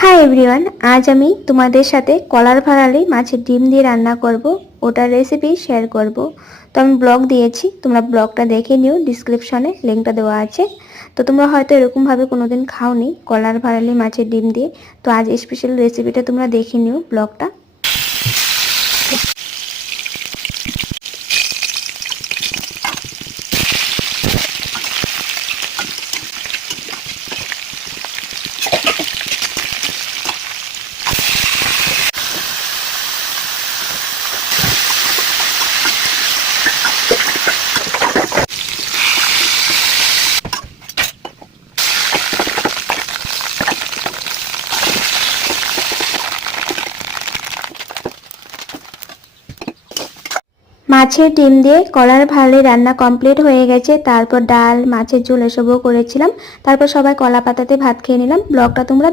Hi everyone, আজ আমি তোমাদের সাথে কলার ভাড়ালি মাছের ডিম দিয়ে রান্না করব, ওটার রেসিপি শেয়ার করব। তো আমি ব্লগ দিয়েছি, তোমরা ব্লগটা দেখে নিও, ডিসক্রিপশনে লিঙ্কটা দেওয়া আছে। তো তোমরা হয়তো এরকমভাবে কোনোদিন খাওনি কলার ভাড়ালি মাছের ডিম দিয়ে, তো আজ স্পেশাল রেসিপিটা তোমরা দেখে নিও ব্লগটা। মাছের ডিম দিয়ে কলার ভাড়ালি রান্না কমপ্লিট হয়ে গেছে। তারপর ডাল, মাছের ঝোল এসবও করেছিলাম। তারপর সবাই কলা পাতাতে ভাত খেয়ে নিলাম। ব্লগটা তোমরা